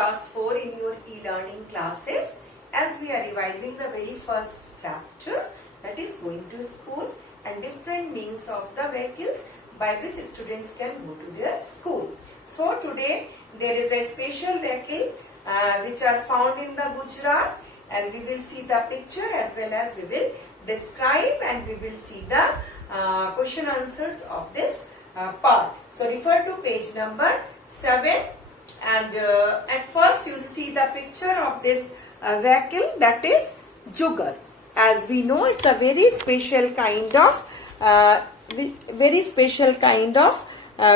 class 4 in your e-learning classes as we are revising the very first chapter, that is going to school and different means of the vehicles by which students can go to their school. So today there is a special vehicle which are found in the Gujarat, and we will see the picture as well as we will describe and we will see the question answers of this part. So refer to page number 7, and at first you will see the picture of this vehicle, that is Jugar. As we know, it's a very special kind of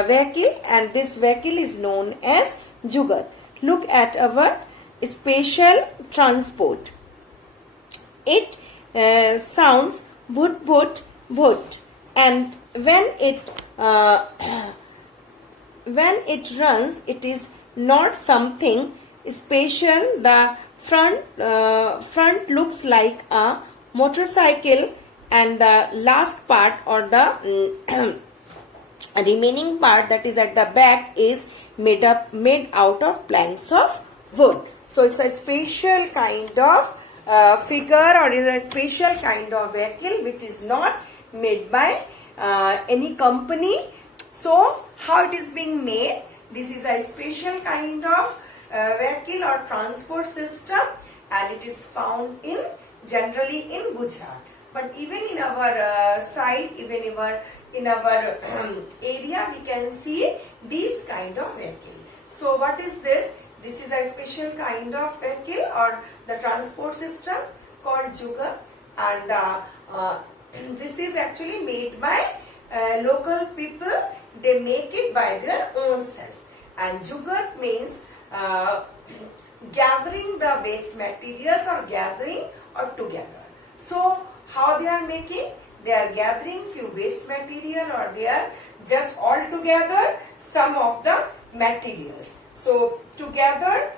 vehicle, and this vehicle is known as Jugar. Look at our special transport. It sounds bhut bhut bhut, and when it runs, it is not something special. The front looks like a motorcycle, and the last part or the remaining part, that is at the back, is made out of planks of wood. So it's a special kind of figure, or is a special kind of vehicle which is not made by any company. So how it is being made? This is a special kind of vehicle or transport system, and it is found generally in Gujarat. But even in our side, even in our area, we can see these kind of vehicle. So what is this? This is a special kind of vehicle or the transport system called Jugar, and this is actually made by local people. They make it by their own self. And Jugar means gathering the waste materials or gathering or together. So how they are making? They are gathering few waste material, or they are just all together some of the materials. So together,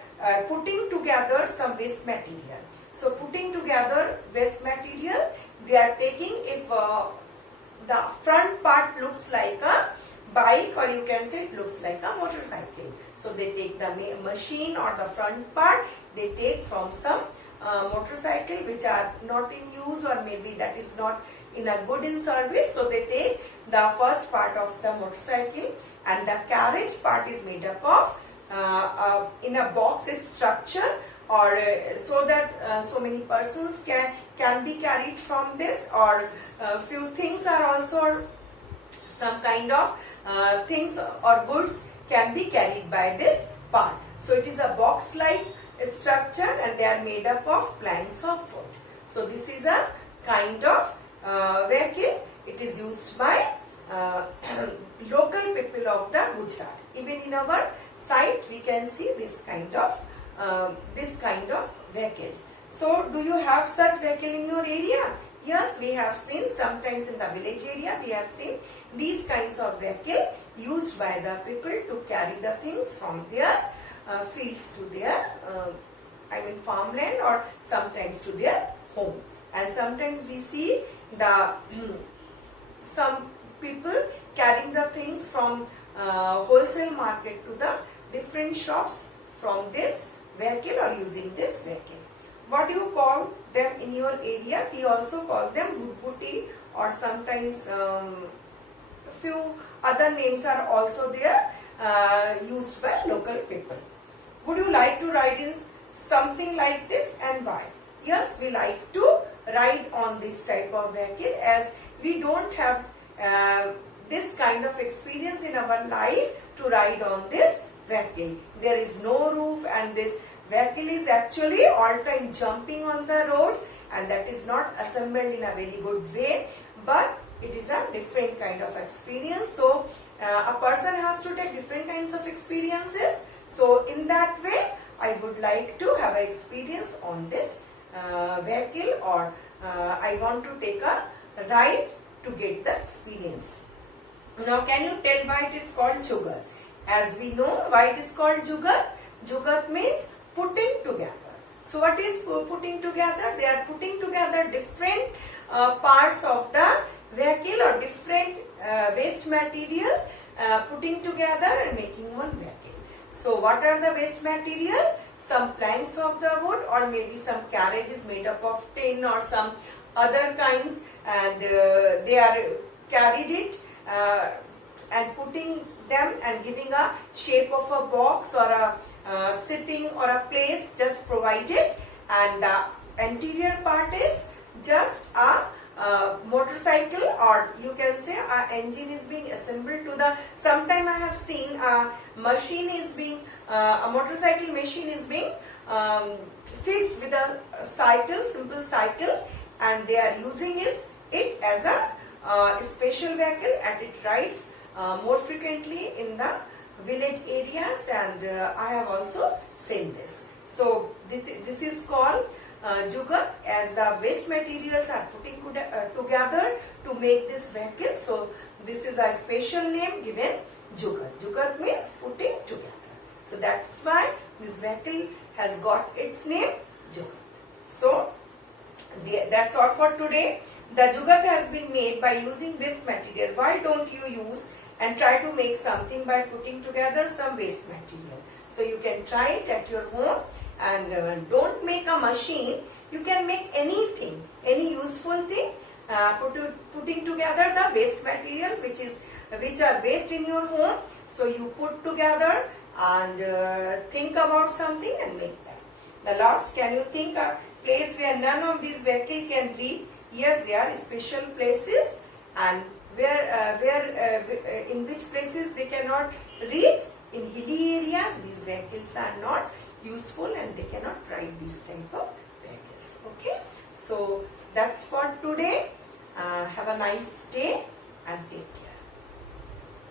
putting together some waste material. So putting together waste material, they are taking, if the front part looks like a bike, or you can say it looks like a motorcycle. So they take the machine or the front part, they take from some motorcycle which are not in use, or maybe that is not in a good in service. So they take the first part of the motorcycle, and the carriage part is made up of in a box structure, or so that so many persons can be carried from this, or few things are also, some kind of things or goods can be carried by this part. So it is a box like structure, and they are made up of planks of wood. So this is a kind of vehicle. It is used by local people of the Gujarat. Even in our site we can see this kind of vehicles. So do you have such vehicle in your area? Yes, we have seen sometimes in the village area, we have seen these kinds of vehicle used by the people to carry the things from their fields to their farmland, or sometimes to their home. And sometimes we see the some people carrying the things from wholesale market to the different shops from this vehicle, or using this vehicle. What do you call them in your area? We also call them bhut-bhuti, or sometimes few other names are also there used by local people. Would you like to ride in something like this, and why? Yes, we like to ride on this type of vehicle, as we don't have this kind of experience in our life to ride on this vehicle. There is no roof, and this vehicle is actually all time jumping on the roads, and that is not assembled in a very good way, but it is a different kind of experience. So a person has to take different kinds of experiences. So in that way, I would like to have an experience on this vehicle, or I want to take a ride to get the experience. Now can you tell why it is called Jugar? As we know why it is called Jugar. Jugar means putting together. So what is putting together? They are putting together different parts of the vehicle, or different waste material, putting together and making one vehicle. So what are the waste material? Some planks of the wood, or maybe some carriages made up of tin or some other kinds, and they are carried it and putting them and giving a shape of a box or a sitting or a place just provided, and the anterior part is just a motorcycle, or you can say a engine is being assembled to the. Sometime I have seen a machine is being a motorcycle machine is being fixed with a cycle, simple cycle, and they are using it as a special vehicle, and it rides more frequently in the village areas, and I have also seen this. So this is called jugat, as the waste materials are putting together to make this vehicle. So this is a special name given, jugat. Jugat means putting together. So that's why this vehicle has got its name, jugat. So that's all for today. The jugat has been made by using waste material. Why don't you use and try to make something by putting together some waste material? So you can try it at your home, and don't make a machine. You can make anything, any useful thing, putting together the waste material which are waste in your home. So you put together and think about something and make that. The last, can you think a place where none of these vehicles can reach? Yes, there are special places, and in which places they cannot reach. In hilly areas, these vehicles are not useful and they cannot ride this type of vehicles. Okay, so that's for today. Have a nice day and take care.